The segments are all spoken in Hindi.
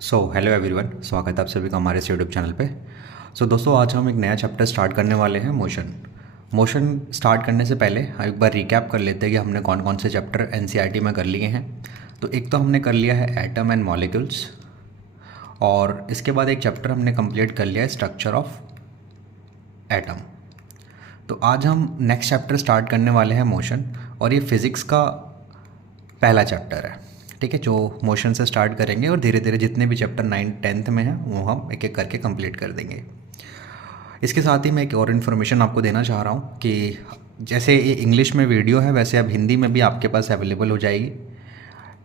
हेलो एवरीवन, स्वागत है आप सभी का हमारे इस यूट्यूब चैनल पे। दोस्तों, आज हम एक नया चैप्टर स्टार्ट करने वाले हैं, मोशन स्टार्ट करने से पहले हम एक बार रिकैप कर लेते हैं कि हमने कौन कौन से चैप्टर एनसीईआरटी में कर लिए हैं। तो एक तो हमने कर लिया है एटम एंड मॉलिक्यूल्स, और इसके बाद एक चैप्टर हमने कंप्लीट कर लिया है स्ट्रक्चर ऑफ एटम। तो आज हम नेक्स्ट चैप्टर स्टार्ट करने वाले हैं मोशन, और ये फिज़िक्स का पहला चैप्टर है। ठीक है, जो मोशन से स्टार्ट करेंगे और धीरे धीरे जितने भी चैप्टर 9th-10th में हैं वो हम एक एक करके कंप्लीट कर देंगे। इसके साथ ही मैं एक और इन्फॉर्मेशन आपको देना चाह रहा हूँ कि जैसे ये इंग्लिश में वीडियो है, वैसे अब हिंदी में भी आपके पास अवेलेबल हो जाएगी।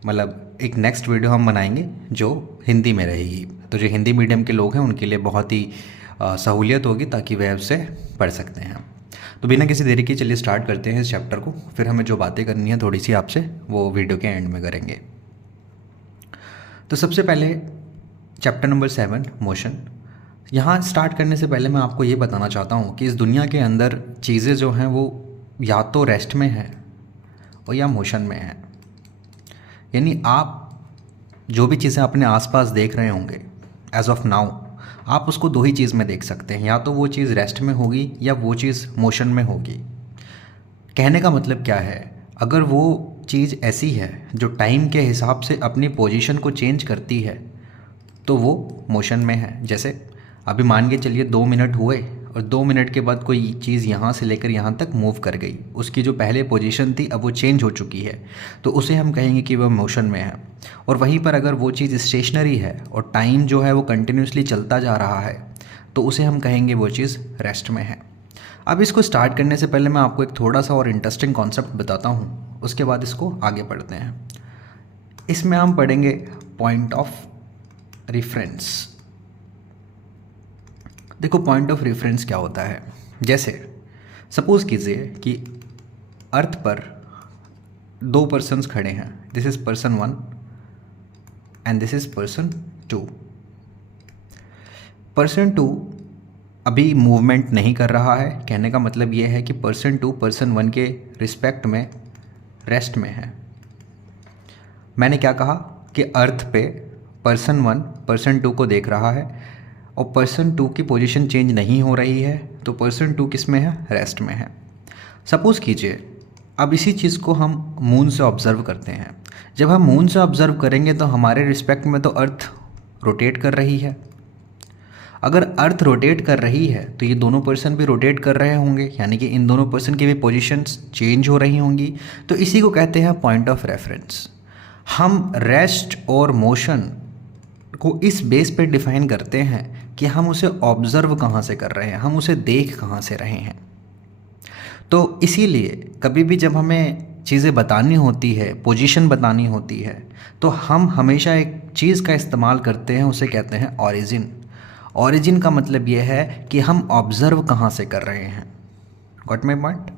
मतलब एक नेक्स्ट वीडियो हम बनाएंगे जो हिंदी में रहेगी, तो जो हिंदी मीडियम के लोग हैं उनके लिए बहुत ही सहूलियत होगी, ताकि वे उससे पढ़ सकते हैं। तो बिना किसी देरी के चलिए स्टार्ट करते हैं इस चैप्टर को। फिर हमें जो बातें करनी है थोड़ी सी आपसे, वो वीडियो के एंड में करेंगे। तो सबसे पहले चैप्टर नंबर 7 मोशन। यहाँ स्टार्ट करने से पहले मैं आपको ये बताना चाहता हूँ कि इस दुनिया के अंदर चीज़ें जो हैं वो या तो रेस्ट में हैं और या मोशन में हैं। यानी आप जो भी चीज़ें अपने आसपास देख रहे होंगे एज ऑफ नाउ, आप उसको दो ही चीज़ में देख सकते हैं, या तो वो चीज़ रेस्ट में होगी या वो चीज़ मोशन में होगी। कहने का मतलब क्या है, अगर वो चीज़ ऐसी है जो टाइम के हिसाब से अपनी पोजीशन को चेंज करती है तो वो मोशन में है। जैसे अभी मान के चलिए 2 मिनट हुए और 2 मिनट के बाद कोई चीज़ यहाँ से लेकर यहाँ तक मूव कर गई, उसकी जो पहले पोजीशन थी अब वो चेंज हो चुकी है, तो उसे हम कहेंगे कि वह मोशन में है। और वहीं पर अगर वो चीज़ स्टेशनरी है और टाइम जो है वो कंटिन्यूसली चलता जा रहा है, तो उसे हम कहेंगे वो चीज़ रेस्ट में है। अब इसको स्टार्ट करने से पहले मैं आपको एक थोड़ा सा और इंटरेस्टिंग कॉन्सेप्ट बताता हूँ, उसके बाद इसको आगे पढ़ते हैं। इसमें हम पढ़ेंगे पॉइंट ऑफ रेफरेंस। देखो, पॉइंट ऑफ रेफरेंस क्या होता है। जैसे सपोज कीजिए कि अर्थ पर 2 पर्सन्स खड़े हैं, this is person 1 and this is person 2। Person 2 अभी मूवमेंट नहीं कर रहा है। कहने का मतलब ये है कि पर्सन 2 पर्सन 1 के रिस्पेक्ट में रेस्ट में है। मैंने क्या कहा कि अर्थ पे पर्सन 1 पर्सन 2 को देख रहा है और पर्सन 2 की पोजीशन चेंज नहीं हो रही है, तो पर्सन 2 किस में है, रेस्ट में है। सपोज़ कीजिए अब इसी चीज़ को हम मून से ऑब्ज़र्व करते हैं। जब हम मून से ऑब्ज़र्व करेंगे तो हमारे रिस्पेक्ट में तो अर्थ रोटेट कर रही है। अगर अर्थ रोटेट कर रही है तो ये दोनों पर्सन भी रोटेट कर रहे होंगे, यानी कि इन दोनों पर्सन की भी पोजीशंस चेंज हो रही होंगी। तो इसी को कहते हैं पॉइंट ऑफ रेफरेंस। हम रेस्ट और मोशन को इस बेस पे डिफाइन करते हैं कि हम उसे ऑब्ज़र्व कहाँ से कर रहे हैं, हम उसे देख कहाँ से रहे हैं। तो इसीलिए कभी भी जब हमें चीज़ें बतानी होती है, पोजीशन बतानी होती है, तो हम हमेशा एक चीज़ का इस्तेमाल करते हैं, उसे कहते हैं ऑरिजिन। ऑरिजिन का मतलब ये है कि हम ऑब्ज़र्व कहाँ से कर रहे हैं। Got my point.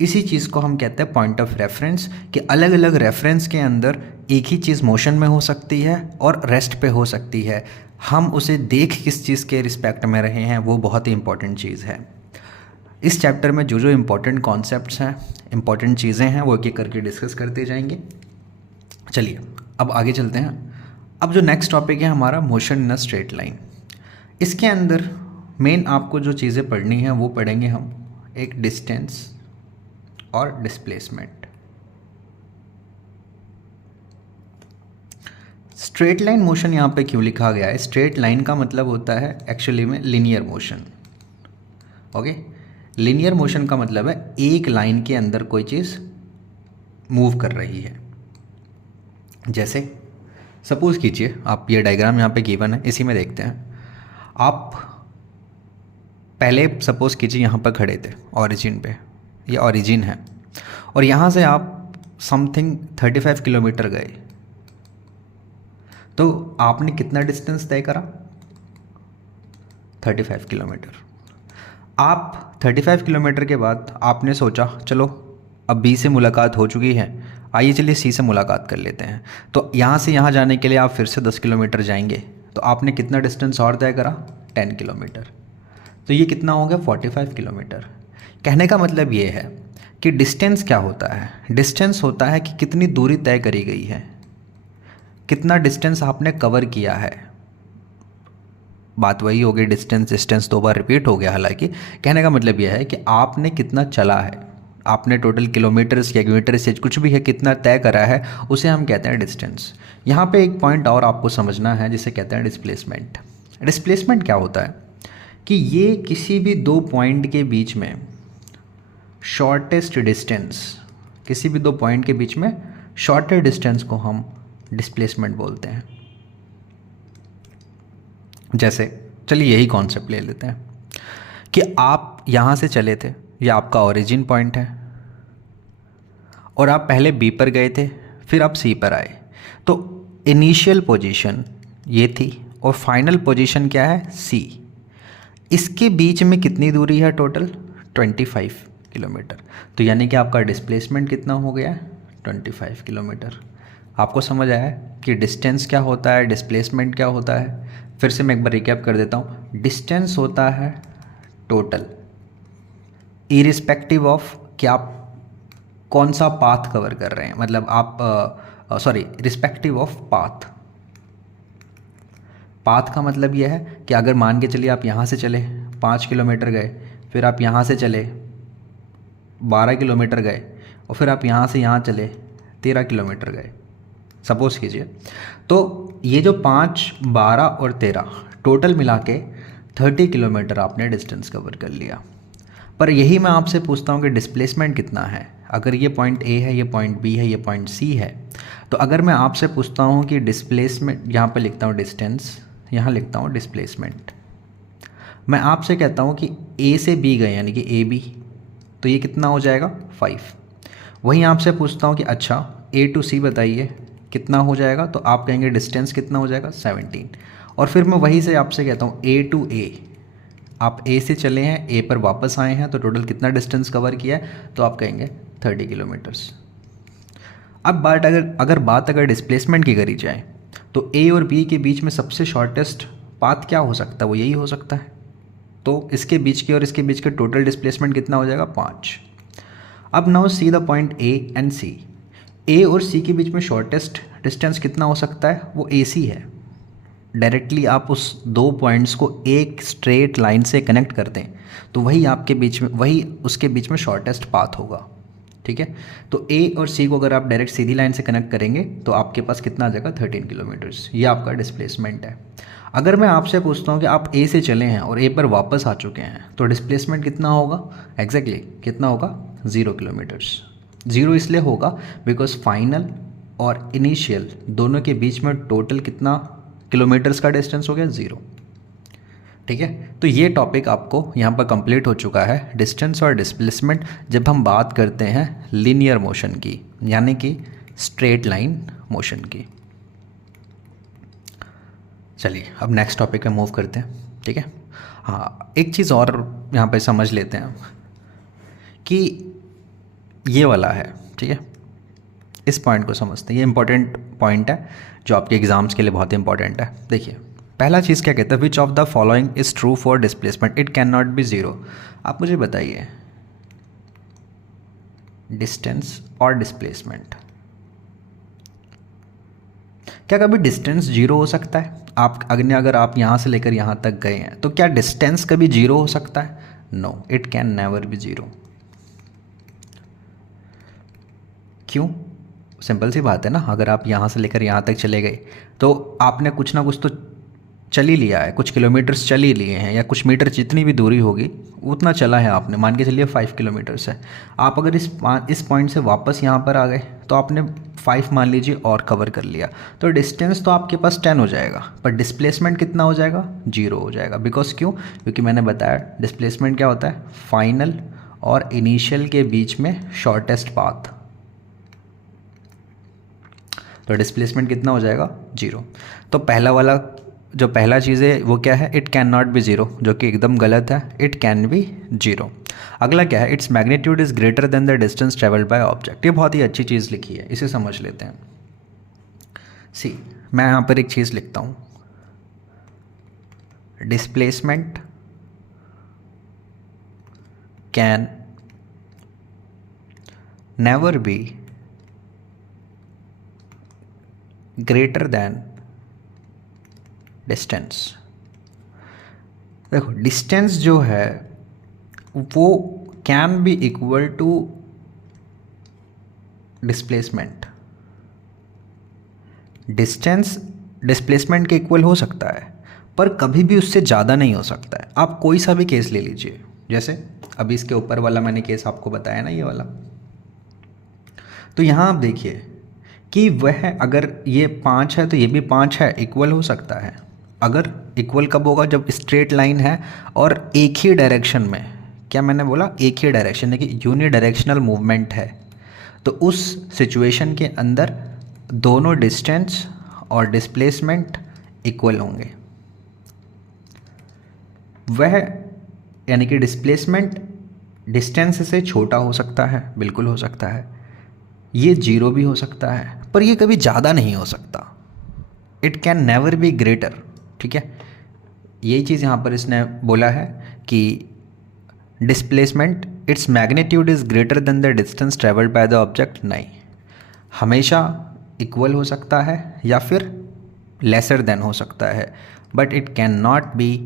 इसी चीज़ को हम कहते हैं पॉइंट ऑफ रेफरेंस, कि अलग अलग रेफरेंस के अंदर एक ही चीज़ मोशन में हो सकती है और रेस्ट पे हो सकती है। हम उसे देख किस चीज़ के रिस्पेक्ट में रहे हैं, वो बहुत ही इंपॉर्टेंट चीज़ है। इस चैप्टर में जो जो इम्पोर्टेंट कॉन्सेप्ट्स हैं, इम्पॉर्टेंट चीज़ें हैं, वो एक एक करके डिस्कस करते जाएंगे। चलिए अब आगे चलते हैं। अब जो नेक्स्ट टॉपिक है हमारा, motion in a straight line. इसके अंदर मेन आपको जो चीज़ें पढ़नी है वो पढ़ेंगे हम, एक डिस्टेंस और डिस्प्लेसमेंट। स्ट्रेट लाइन मोशन यहाँ पे क्यों लिखा गया है? स्ट्रेट लाइन का मतलब होता है एक्चुअली में linear motion. Okay, linear motion का मतलब है एक लाइन के अंदर कोई चीज़ मूव कर रही है। जैसे सपोज कीजिए, आप ये डायग्राम यहाँ पे गिवन है, इसी में देखते हैं। आप पहले सपोज कीजिए यहाँ पर खड़े थे ओरिजिन पे, ये ओरिजिन है, और यहाँ से आप समथिंग 35 किलोमीटर गए, तो आपने कितना डिस्टेंस तय करा? 35 किलोमीटर। आप 35 किलोमीटर के बाद आपने सोचा चलो अब बी से मुलाकात हो चुकी है, आइए चलिए सी से मुलाकात कर लेते हैं। तो यहाँ से यहाँ जाने के लिए आप फिर से 10 किलोमीटर जाएंगे, तो आपने कितना डिस्टेंस और तय करा? 10 किलोमीटर। तो ये कितना हो गया? 45 किलोमीटर। कहने का मतलब ये है कि डिस्टेंस क्या होता है? डिस्टेंस होता है कि कितनी दूरी तय करी गई है। कितना डिस्टेंस आपने कवर किया है। बात वही होगी, डिस्टेंस डिस्टेंस दो बार रिपीट हो गया, हालांकि कहने का मतलब यह है कि आपने कितना चला है, आपने टोटल किलोमीटर्स या मीटर्स या कुछ भी है कितना तय करा है, उसे हम कहते हैं डिस्टेंस। यहाँ पे एक पॉइंट और आपको समझना है जिसे कहते हैं डिस्प्लेसमेंट। डिस्प्लेसमेंट क्या होता है कि ये किसी भी दो पॉइंट के बीच में शॉर्टेस्ट डिस्टेंस, किसी भी दो पॉइंट के बीच में शॉर्टेस्ट डिस्टेंस को हम डिस्प्लेसमेंट बोलते हैं। जैसे चलिए यही कॉन्सेप्ट ले लेते हैं कि आप यहाँ से चले थे, यह आपका ओरिजिन पॉइंट है, और आप पहले बी पर गए थे, फिर आप सी पर आए। तो इनिशियल पोजीशन ये थी और फाइनल पोजीशन क्या है, सी। इसके बीच में कितनी दूरी है टोटल, 25 किलोमीटर। तो यानी कि आपका डिस्प्लेसमेंट कितना हो गया, 25 किलोमीटर। आपको समझ आया कि डिस्टेंस क्या होता है, डिस्प्लेसमेंट क्या होता है। फिर से मैं एक बार रिकैप कर देता हूँ। डिस्टेंस होता है टोटल, इरिस्पेक्टिव ऑफ कि आप कौन सा पाथ कवर कर रहे हैं, मतलब आप sorry, respective of path. Path का मतलब यह है कि अगर मान के चलिए आप यहाँ से चले 5 किलोमीटर गए, फिर आप यहाँ से चले 12 किलोमीटर गए, और फिर आप यहाँ से यहाँ चले 13 किलोमीटर गए, सपोज कीजिए। तो ये जो 5, 12 और 13 टोटल मिला के 30 किलोमीटर आपने डिस्टेंस कवर कर लिया। पर यही मैं आपसे पूछता हूँ कि डिस्प्लेसमेंट कितना है। अगर ये पॉइंट ए है, ये पॉइंट बी है, ये पॉइंट सी है, तो अगर मैं आपसे पूछता हूँ कि डिस्प्लेसमेंट, यहाँ पे लिखता हूँ डिस्टेंस, यहाँ लिखता हूँ डिस्प्लेसमेंट। मैं आपसे कहता हूँ कि ए से बी गए यानी कि ए बी, तो ये कितना हो जाएगा 5। वहीं आपसे पूछता हूँ कि अच्छा ए टू सी बताइए कितना हो जाएगा, तो आप कहेंगे डिस्टेंस कितना हो जाएगा 17। और फिर मैं वहीं से आपसे कहता हूँ ए टू ए, आप ए से चले हैं, ए पर वापस आए हैं, तो टोटल कितना डिस्टेंस कवर किया है, तो आप कहेंगे 30 किलोमीटर्स। अब बात अगर डिस्प्लेसमेंट की करी जाए, तो ए और बी के बीच में सबसे शॉर्टेस्ट पाथ क्या हो सकता है, वो यही हो सकता है। तो इसके बीच के और इसके बीच के टोटल डिस्प्लेसमेंट कितना हो जाएगा 5। अब now see the point A and C. A और सी के बीच में शॉर्टेस्ट डिस्टेंस कितना हो सकता है, वो ए सी है। डायरेक्टली आप उस दो पॉइंट्स को एक स्ट्रेट लाइन से कनेक्ट कर दें तो वही आपके बीच में, वही उसके बीच में शॉर्टेस्ट पाथ होगा। ठीक है, तो ए और सी को अगर आप डायरेक्ट सीधी लाइन से कनेक्ट करेंगे तो आपके पास कितना आ जाएगा 13 किलोमीटर्स। ये आपका डिस्प्लेसमेंट है। अगर मैं आपसे पूछता हूँ कि आप ए से चले हैं और ए पर वापस आ चुके हैं, तो डिस्प्लेसमेंट कितना होगा, एग्जैक्टली कितना होगा 0 किलोमीटर्स। 0 इसलिए होगा बिकॉज फाइनल और इनिशियल दोनों के बीच में टोटल कितना किलोमीटर्स का डिस्टेंस हो गया 0। ठीक है, तो ये टॉपिक आपको यहाँ पर कंप्लीट हो चुका है, डिस्टेंस और डिस्प्लेसमेंट, जब हम बात करते हैं लीनियर मोशन की, यानी कि स्ट्रेट लाइन मोशन की। चलिए अब नेक्स्ट टॉपिक पे मूव करते हैं। ठीक है, हाँ एक चीज़ और यहाँ पे समझ लेते हैं कि ये वाला है, ठीक है, इस पॉइंट को समझते हैं। ये इंपॉर्टेंट पॉइंट है जो आपके एग्जाम्स के लिए बहुत इंपॉर्टेंट है। देखिए पहला चीज़ क्या कहता है, which of the following is true for displacement, it can not be zero. आप मुझे बताइए डिस्टेंस और डिस्प्लेसमेंट, क्या कभी डिस्टेंस जीरो हो सकता है? आप अगर आप यहाँ से लेकर यहाँ तक गए हैं तो क्या डिस्टेंस कभी जीरो हो सकता है? No, it can never be zero. क्यों? सिंपल सी बात है ना, अगर आप यहाँ से लेकर यहाँ तक चले गए तो आपने कुछ ना कुछ तो चल ही लिया है, कुछ किलोमीटर्स चल ही लिए हैं, या कुछ मीटर जितनी भी दूरी होगी उतना चला है आपने। मान के चलिए 5 किलोमीटर्स है, आप अगर इस पॉइंट से वापस यहाँ पर आ गए तो आपने 5 मान लीजिए और कवर कर लिया, तो डिस्टेंस तो आपके पास 10 हो जाएगा, पर डिस्प्लेसमेंट कितना हो जाएगा? 0 हो जाएगा। बिकॉज क्यों? क्योंकि मैंने बताया डिस्प्लेसमेंट क्या होता है, फाइनल और इनिशियल के बीच में शॉर्टेस्ट पाथ। तो डिस्प्लेसमेंट कितना हो जाएगा? 0। तो पहला वाला जो पहला चीज़ है वो क्या है, it can not be zero, जो कि एकदम गलत है, इट कैन बी 0। अगला क्या है, its magnitude is greater than the distance travelled by object. ये बहुत ही अच्छी चीज़ लिखी है, इसे समझ लेते हैं। सी, मैं यहाँ पर एक चीज़ लिखता हूँ, displacement can never be greater than distance. देखो डिस्टेंस जो है वो can be equal to displacement. Distance displacement के इक्वल हो सकता है पर कभी भी उससे ज़्यादा नहीं हो सकता है। आप कोई सा भी केस ले लीजिए, जैसे अभी इसके ऊपर वाला मैंने केस आपको बताया ना, ये वाला। तो यहाँ आप देखिए कि वह अगर ये 5 है तो ये भी 5 है, इक्वल हो सकता है। अगर इक्वल कब होगा? जब स्ट्रेट लाइन है और एक ही डायरेक्शन में, क्या मैंने बोला? एक ही डायरेक्शन है कि यूनिडायरेक्शनल मूवमेंट है, तो उस सिचुएशन के अंदर दोनों डिस्टेंस और डिस्प्लेसमेंट इक्वल होंगे। वह यानी कि डिस्प्लेसमेंट डिस्टेंस से छोटा हो सकता है, बिल्कुल हो सकता है, ये 0 भी हो सकता है, पर ये कभी ज़्यादा नहीं हो सकता। It can never be greater. ठीक है, यही चीज़ यहाँ पर इसने बोला है कि displacement its magnitude is greater than the distance travelled by the object. नहीं, हमेशा इक्वल हो सकता है या फिर लेसर देन हो सकता है, but it can not be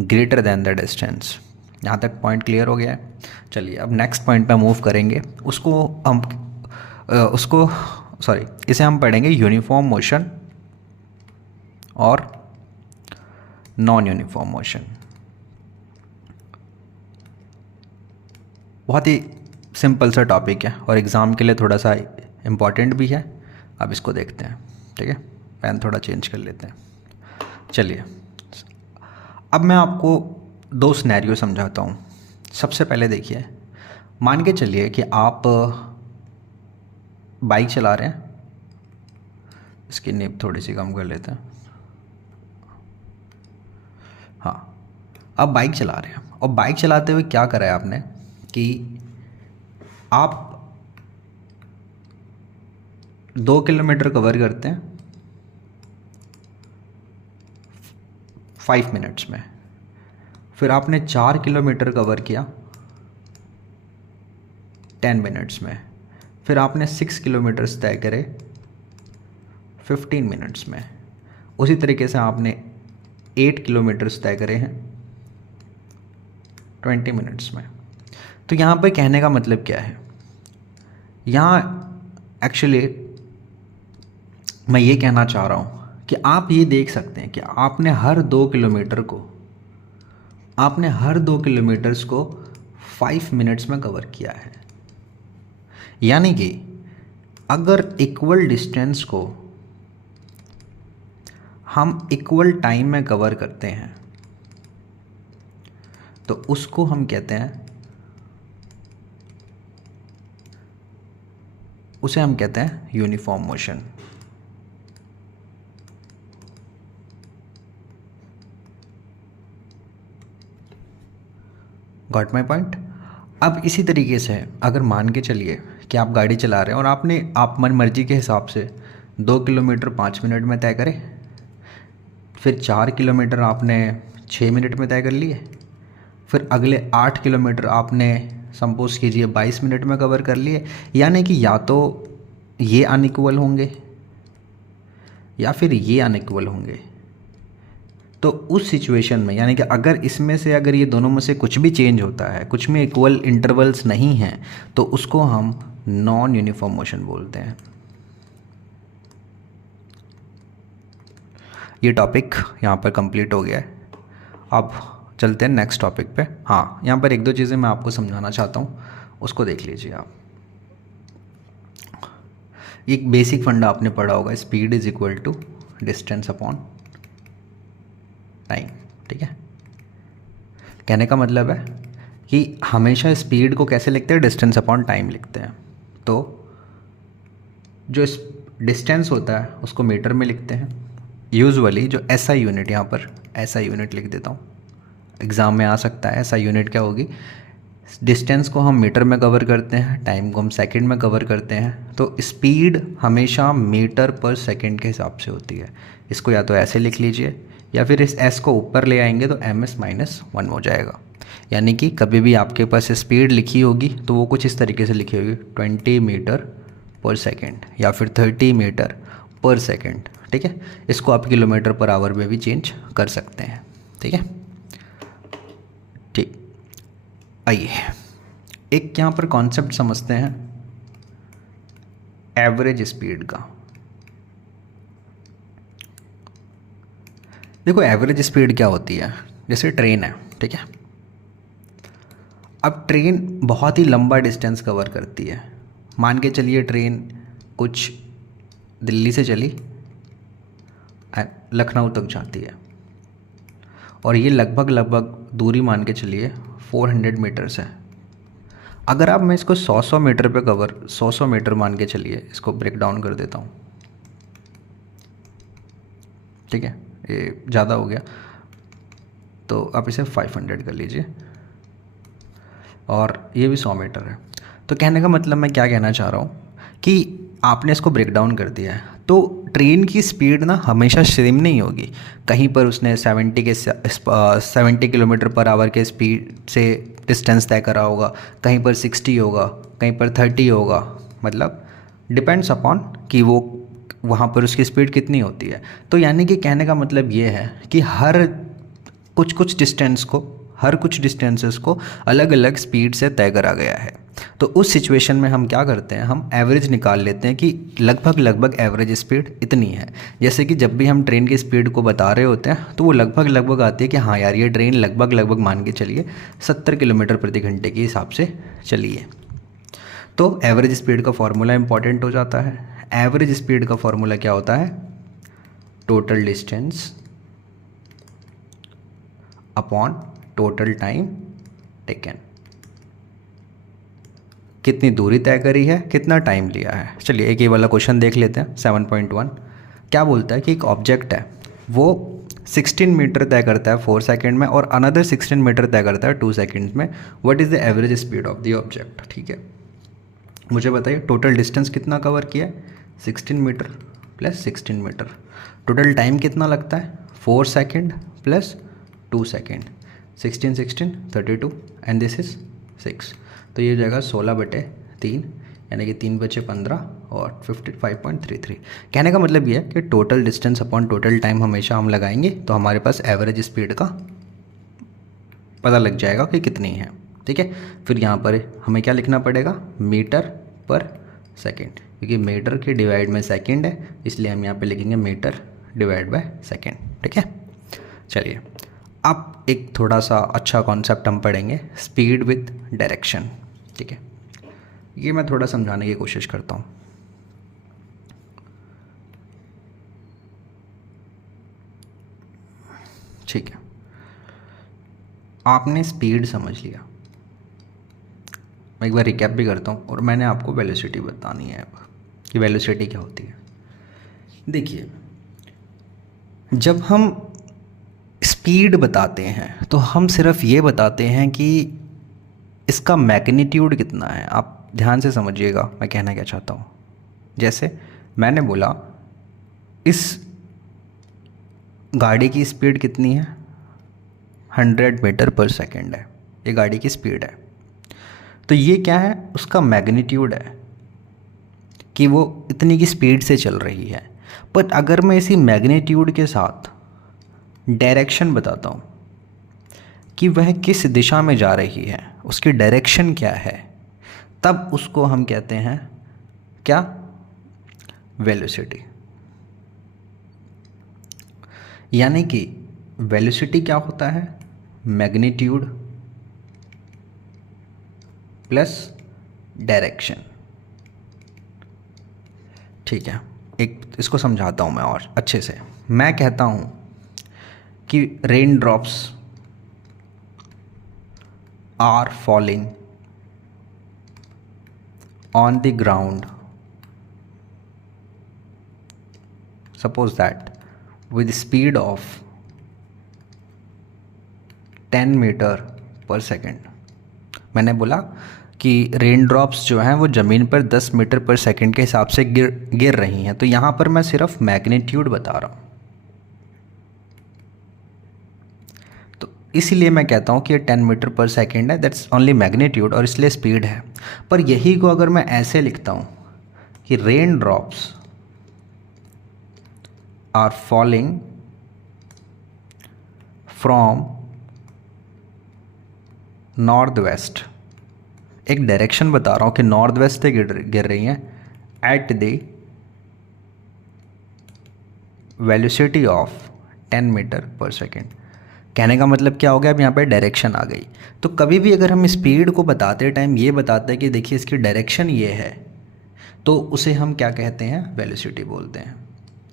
greater then the distance. यहाँ तक पॉइंट क्लियर हो गया है। चलिए अब नेक्स्ट पॉइंट पे मूव करेंगे। इसे हम पढ़ेंगे यूनिफॉर्म मोशन और नॉन यूनिफॉर्म मोशन। बहुत ही सिंपल सा टॉपिक है और एग्ज़ाम के लिए थोड़ा सा इम्पॉर्टेंट भी है। अब इसको देखते हैं। ठीक है, पेन थोड़ा चेंज कर लेते हैं। चलिए अब मैं आपको 2 सिनेरियो समझाता हूँ। सबसे पहले देखिए, मान के चलिए कि आप बाइक चला रहे हैं। इसकी निब थोड़ी सी कम कर लेते हैं। हाँ, अब बाइक चला रहे हैं और बाइक चलाते हुए क्या करा है आपने कि आप 2 किलोमीटर कवर करते हैं 5 मिनट्स में, फिर आपने 4 किलोमीटर कवर किया 10 मिनट्स में, फिर आपने 6 किलोमीटर्स तय करे 15 मिनट्स में, उसी तरीके से आपने 8 किलोमीटर्स तय करे हैं 20 मिनट्स में। तो यहाँ पर कहने का मतलब क्या है? यहाँ एक्चुअली मैं ये कहना चाह रहा हूँ कि आप ये देख सकते हैं कि आपने हर 2 किलोमीटर्स को 5 मिनट्स में कवर किया है। यानी कि अगर इक्वल डिस्टेंस को हम इक्वल टाइम में कवर करते हैं तो उसको हम कहते हैं, उसे हम कहते हैं uniform motion. Got my point? अब इसी तरीके से अगर मान के चलिए कि आप गाड़ी चला रहे हैं और आप मन मर्जी के हिसाब से 2 किलोमीटर 5 मिनट में तय करें, फिर 4 किलोमीटर आपने 6 मिनट में तय कर लिए, फिर अगले 8 किलोमीटर आपने सपोज कीजिए 22 मिनट में कवर कर लिए। यानी कि या तो ये अनइक्वल होंगे या फिर ये अनइक्वल होंगे। तो उस सिचुएशन में यानी कि अगर ये दोनों में से कुछ भी चेंज होता है, कुछ में इक्वल इंटरवल्स नहीं हैं, तो उसको हम नॉन यूनिफॉर्म मोशन बोलते हैं। ये टॉपिक यहाँ पर कंप्लीट हो गया है। अब चलते हैं नेक्स्ट टॉपिक पे। हाँ, यहाँ पर 1-2 चीज़ें मैं आपको समझाना चाहता हूँ, उसको देख लीजिए आप। एक बेसिक फंडा आपने पढ़ा होगा, speed is equal to distance upon time. ठीक है, कहने का मतलब है कि हमेशा स्पीड को कैसे लिखते हैं? डिस्टेंस अपॉन टाइम लिखते हैं। तो जो डिस्टेंस होता है उसको मीटर में लिखते हैं यूजुअली। जो एसआई यूनिट, यहाँ पर एसआई यूनिट लिख देता हूँ, एग्ज़ाम में आ सकता है। एसआई यूनिट क्या होगी? डिस्टेंस को हम मीटर में कवर करते हैं, टाइम को हम सेकंड में कवर करते हैं। तो स्पीड हमेशा मीटर पर सेकंड के हिसाब से होती है। इसको या तो ऐसे लिख लीजिए या फिर इस एस को ऊपर ले आएंगे तो ms-1 हो जाएगा। यानी कि कभी भी आपके पास स्पीड लिखी होगी तो वो कुछ इस तरीके से लिखी होगी 20 मीटर पर सेकेंड या फिर 30 मीटर पर सेकेंड, ठीक है। इसको आप किलोमीटर पर आवर में भी चेंज कर सकते हैं, ठीक है। ठीक, आइए एक यहाँ पर कॉन्सेप्ट समझते हैं एवरेज स्पीड का। देखो एवरेज स्पीड क्या होती है, जैसे ट्रेन है, ठीक है। अब ट्रेन बहुत ही लंबा डिस्टेंस कवर करती है। मान के चलिए ट्रेन कुछ दिल्ली से चली लखनऊ तक जाती है, और ये लगभग दूरी मान के चलिए 400 मीटर्स है। अगर आप मैं इसको 100 मीटर पे कवर 100 मीटर मान के चलिए, इसको ब्रेक डाउन कर देता हूँ, ठीक है, ये ज़्यादा हो गया तो आप इसे 500 कर लीजिए, और ये भी 100 मीटर है। तो कहने का मतलब मैं क्या कहना चाह रहा हूँ कि आपने इसको ब्रेक डाउन कर दिया है, तो ट्रेन की स्पीड ना हमेशा सेम नहीं होगी। कहीं पर उसने 70 किलोमीटर पर आवर के स्पीड से डिस्टेंस तय करा होगा, कहीं पर 60 होगा, कहीं पर 30 होगा, मतलब डिपेंड्स अपॉन कि वो वहाँ पर उसकी स्पीड कितनी होती है। तो यानी कि कहने का मतलब ये है कि हर कुछ डिस्टेंसेस को अलग अलग स्पीड से तय करा गया है। तो उस सिचुएशन में हम क्या करते हैं, हम एवरेज निकाल लेते हैं कि लगभग एवरेज स्पीड इतनी है। जैसे कि जब भी हम ट्रेन की स्पीड को बता रहे होते हैं तो वो लगभग आती है कि हाँ यार ये ट्रेन लगभग मान के चलिए 70 किलोमीटर प्रति घंटे के हिसाब से चली है। तो एवरेज स्पीड का फॉर्मूला इंपॉर्टेंट हो जाता है। एवरेज स्पीड का फॉर्मूला क्या होता है, total distance upon total time taken. कितनी दूरी तय करी है, कितना टाइम लिया है। चलिए एक ये वाला क्वेश्चन देख लेते हैं 7.1। क्या बोलता है कि एक ऑब्जेक्ट है, वो 16 मीटर तय करता है 4 सेकेंड में, और अनदर 16 मीटर तय करता है 2 सेकेंड में। What is the average speed of the object, ठीक है। मुझे बताइए टोटल डिस्टेंस कितना कवर किया है, 16 metre plus 16 metre. Total time कितना लगता है, 4 second plus 2 second, 16 32 and this is 6। तो ये जाएगा 16/3, यानी कि 3/15 और 55.33। कहने का मतलब ये है कि total distance upon total time हमेशा हम लगाएंगे तो हमारे पास एवरेज स्पीड का पता लग जाएगा कि कितनी है, ठीक है। फिर यहाँ पर हमें क्या लिखना पड़ेगा, मीटर पर सेकेंड, क्योंकि मीटर के डिवाइड में सेकेंड है, इसलिए हम यहाँ पे लिखेंगे मीटर डिवाइड बाय सेकेंड, ठीक है। चलिए अब एक थोड़ा सा अच्छा कॉन्सेप्ट हम पढ़ेंगे, स्पीड विथ डायरेक्शन, ठीक है। ये मैं थोड़ा समझाने की कोशिश करता हूँ। ठीक है, आपने स्पीड समझ लिया। मैं एक बार रिकैप भी करता हूँ, और मैंने आपको वेलोसिटी बतानी है अब कि वेलोसिटी क्या होती है। देखिए जब हम स्पीड बताते हैं तो हम सिर्फ ये बताते हैं कि इसका मैग्नीट्यूड कितना है। आप ध्यान से समझिएगा मैं कहना क्या चाहता हूँ। जैसे मैंने बोला इस गाड़ी की स्पीड कितनी है, 100 मीटर पर सेकेंड है, ये गाड़ी की स्पीड है। तो ये क्या है, उसका मैग्नीट्यूड है कि वो इतनी की स्पीड से चल रही है। पर अगर मैं इसी मैग्नीट्यूड के साथ डायरेक्शन बताता हूँ कि वह किस दिशा में जा रही है, उसकी डायरेक्शन क्या है, तब उसको हम कहते हैं क्या, वेलोसिटी। यानी कि वेलोसिटी क्या होता है, मैग्नीट्यूड प्लस डायरेक्शन, ठीक है। एक इसको समझाता हूँ मैं और अच्छे से। मैं कहता हूँ कि rain drops are falling on the ground, suppose that with speed of 10 metre per second. मैंने बोला कि रेन ड्रॉप्स जो हैं वो ज़मीन पर 10 मीटर पर सेकेंड के हिसाब से गिर रही हैं। तो यहाँ पर मैं सिर्फ मैग्नीट्यूड बता रहा हूँ, तो इसीलिए मैं कहता हूँ कि ये 10 मीटर पर सेकेंड है, दैट्स ओनली मैग्नीट्यूड, और इसलिए स्पीड है। पर यही को अगर मैं ऐसे लिखता हूँ कि rain drops are falling from north west, एक डायरेक्शन बता रहा हूँ कि नॉर्थ वेस्ट से गिर रही हैं at the velocity of 10 metre per second. कहने का मतलब क्या हो गया, अब यहाँ पे डायरेक्शन आ गई। तो कभी भी अगर हम स्पीड को बताते टाइम ये बताते हैं कि देखिए इसकी डायरेक्शन ये है, तो उसे हम क्या कहते हैं, वेलोसिटी बोलते हैं।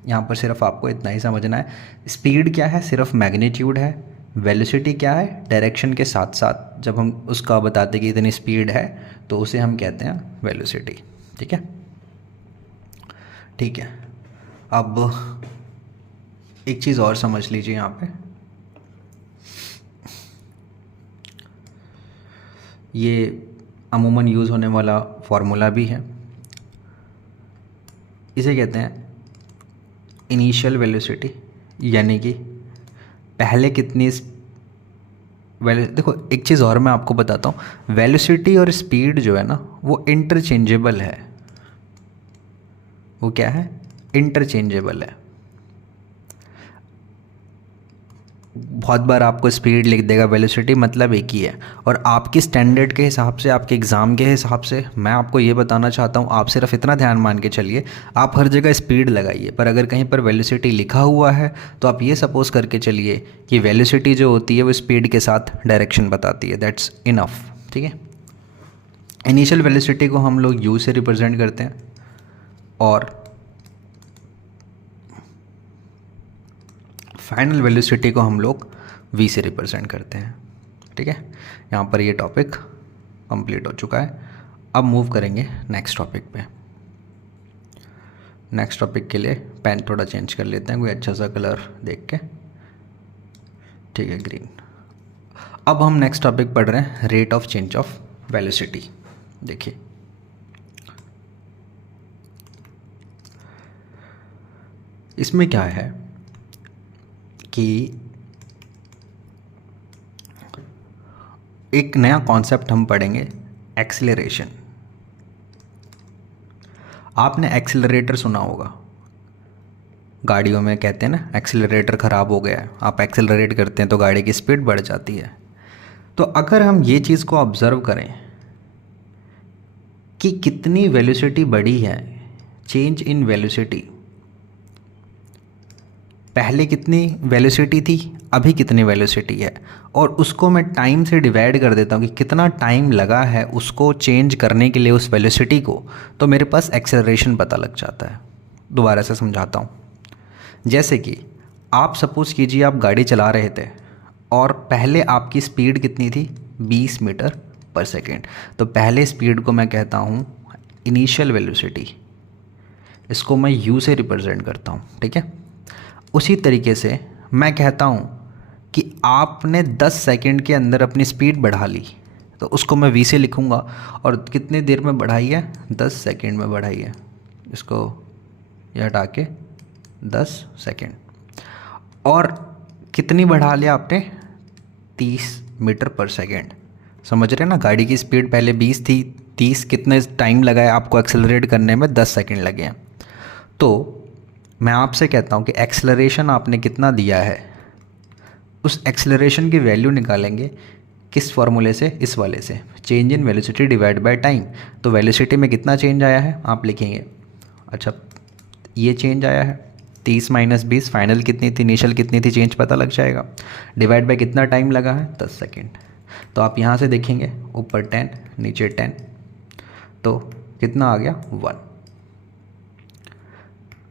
यहाँ पर सिर्फ आपको इतना ही समझना है, स्पीड क्या है, सिर्फ मैग्नीट्यूड है, वेलोसिटी क्या है, डायरेक्शन के साथ साथ जब हम उसका बताते कि इतनी स्पीड है तो उसे हम कहते हैं वेलोसिटी। ठीक है, ठीक है। अब एक चीज़ और समझ लीजिए यहाँ पे, ये अमूमन यूज़ होने वाला फॉर्मूला भी है, इसे कहते हैं इनिशियल वेलोसिटी, यानी कि पहले कितनी देखो एक चीज़ और मैं आपको बताता हूँ, वेलोसिटी और स्पीड जो है ना वो इंटरचेंजेबल है। वो क्या है, इंटरचेंजेबल है। बहुत बार आपको स्पीड लिख देगा, वेलोसिटी मतलब एक ही है। और आपकी स्टैंडर्ड के हिसाब से, आपके एग्ज़ाम के हिसाब से मैं आपको ये बताना चाहता हूँ, आप सिर्फ इतना ध्यान मान के चलिए, आप हर जगह स्पीड लगाइए, पर अगर कहीं पर वेलोसिटी लिखा हुआ है तो आप ये सपोज करके चलिए कि वेलोसिटी जो होती है वो स्पीड के साथ डायरेक्शन बताती है। That's enough. ठीक है, इनिशियल वेलोसिटी को हम लोग यू से रिप्रेजेंट करते हैं और फाइनल वेलोसिटी को हम लोग v से रिप्रेजेंट करते हैं। ठीक है, यहाँ पर ये टॉपिक कंप्लीट हो चुका है। अब मूव करेंगे नेक्स्ट टॉपिक पे। नेक्स्ट टॉपिक के लिए पेन थोड़ा चेंज कर लेते हैं, कोई अच्छा सा कलर देख के। ठीक है, ग्रीन। अब हम नेक्स्ट टॉपिक पढ़ रहे हैं rate of change of velocity. देखिए इसमें क्या है कि एक नया कॉन्सेप्ट हम पढ़ेंगे, एक्सीलरेशन। आपने एक्सीलरेटर सुना होगा, गाड़ियों में कहते हैं ना एक्सीलरेटर ख़राब हो गया है, आप एक्सीलरेट करते हैं तो गाड़ी की स्पीड बढ़ जाती है। तो अगर हम ये चीज़ को ऑब्ज़र्व करें कि कितनी वेलोसिटी बढ़ी है, चेंज इन वेलोसिटी, पहले कितनी वेलोसिटी थी, अभी कितनी वेलोसिटी है, और उसको मैं टाइम से डिवाइड कर देता हूँ कि कितना टाइम लगा है उसको चेंज करने के लिए उस वेलोसिटी को, तो मेरे पास एक्सेलरेशन पता लग जाता है। दोबारा से समझाता हूँ। जैसे कि आप सपोज़ कीजिए आप गाड़ी चला रहे थे और पहले आपकी स्पीड कितनी थी, 20 मीटर पर सेकेंड। तो पहले स्पीड को मैं कहता हूँ इनिशियल वेलोसिटी, इसको मैं यू से रिप्रेजेंट करता हूँ। ठीक है, उसी तरीके से मैं कहता हूँ कि आपने 10 सेकंड के अंदर अपनी स्पीड बढ़ा ली, तो उसको मैं v से लिखूँगा। और कितने देर में बढ़ाई है, 10 सेकंड में बढ़ाई है। इसको ये हटा के 10 सेकंड। और कितनी बढ़ा लिया आपने, 30 मीटर पर सेकंड। समझ रहे हैं ना, गाड़ी की स्पीड पहले 20 थी, 30 कितने टाइम लगा है आपको एक्सेलरेट करने में, 10 सेकंड लगे हैं। तो मैं आपसे कहता हूँ कि एक्सेलरेशन आपने कितना दिया है, उस एक्सेलरेशन की वैल्यू निकालेंगे किस फॉर्मूले से, इस वाले से, change in velocity divide by time. तो वेलोसिटी में कितना चेंज आया है आप लिखेंगे, अच्छा ये चेंज आया है 30 माइनस 20, फाइनल कितनी थी, इनिशियल कितनी थी, चेंज पता लग जाएगा। डिवाइड बाय कितना टाइम लगा है, 10 सेकेंड। तो आप यहाँ से देखेंगे ऊपर 10 नीचे 10, तो कितना आ गया 1।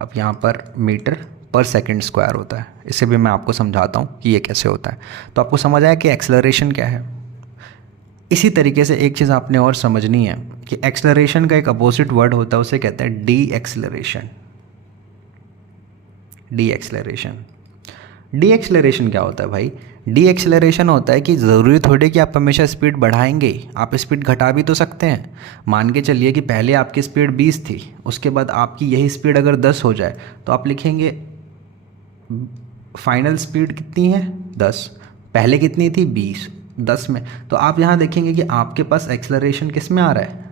अब यहाँ पर मीटर पर सेकंड स्क्वायर होता है, इसे भी मैं आपको समझाता हूँ कि ये कैसे होता है। तो आपको समझ आया कि एक्सेलरेशन क्या है। इसी तरीके से एक चीज़ आपने और समझनी है कि एक्सेलरेशन का एक अपोजिट वर्ड होता है, उसे कहते हैं D acceleration. D acceleration, D acceleration क्या होता है भाई, डी एक्सेलरेशन होता है कि ज़रूरी थोड़ी कि आप हमेशा स्पीड बढ़ाएंगे, आप स्पीड घटा भी तो सकते हैं। मान के चलिए कि पहले आपकी स्पीड 20 थी, उसके बाद आपकी यही स्पीड अगर 10 हो जाए, तो आप लिखेंगे फाइनल स्पीड कितनी है 10, पहले कितनी थी 20, 10 में। तो आप यहाँ देखेंगे कि आपके पास एक्सेलरेशन किस में आ रहा है,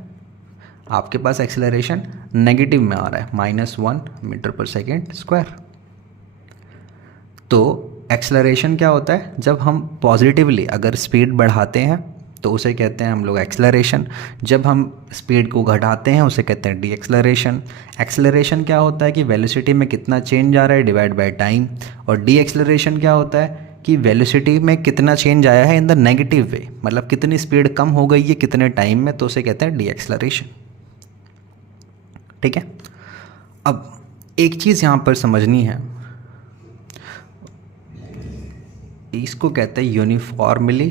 आपके पास एक्सेलरेशन नेगेटिव में आ रहा है, -1 मीटर पर सेकेंड स्क्वायर। तो एक्सेलरेशन क्या होता है, जब हम पॉजिटिवली अगर स्पीड बढ़ाते हैं तो उसे कहते हैं हम लोग एक्सेलरेशन, जब हम स्पीड को घटाते हैं उसे कहते हैं डी एक्सेलरेशन। एक्सेलरेशन क्या होता है कि वेलोसिटी में कितना चेंज आ रहा है डिवाइड बाय टाइम, और डी एक्सेलरेशन क्या होता है कि वेलोसिटी में कितना चेंज आया है इन द नेगेटिव वे, मतलब कितनी स्पीड कम हो गई है कितने टाइम में, तो उसे कहते हैं डी एक्सेलरेशन। ठीक है, अब एक चीज़ यहाँ पर समझनी है, इसको कहते हैं यूनिफॉर्मली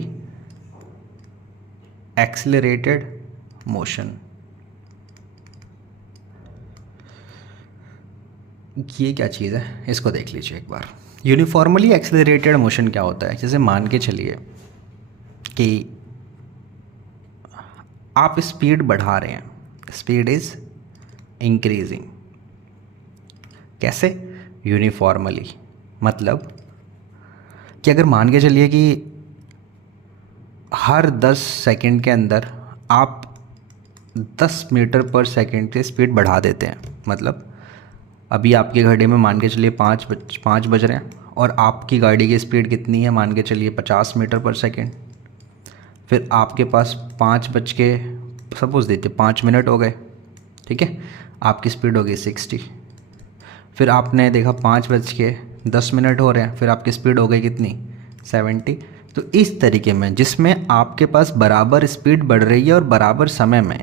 एक्सेलरेटेड मोशन। ये क्या चीज़ है, इसको देख लीजिए एक बार। यूनिफॉर्मली एक्सेलरेटेड मोशन क्या होता है, जैसे मान के चलिए कि आप स्पीड बढ़ा रहे हैं, स्पीड इज़ इंक्रीजिंग। कैसे? यूनिफॉर्मली, मतलब कि अगर मान के चलिए कि हर 10 सेकंड के अंदर आप 10 मीटर पर सेकंड की स्पीड बढ़ा देते हैं, मतलब अभी आपकी घड़ी में मान के चलिए 5 बज रहे हैं और आपकी गाड़ी की स्पीड कितनी है, मान के चलिए 50 मीटर पर सेकंड। फिर आपके पास 5 बज के सपोज़ देते 5 मिनट हो गए, ठीक है, आपकी स्पीड हो गई 60। फिर आपने देखा 5 बज के 10 मिनट हो रहे हैं, फिर आपकी स्पीड हो गई कितनी, 70। तो इस तरीके में जिसमें आपके पास बराबर स्पीड बढ़ रही है और बराबर समय में,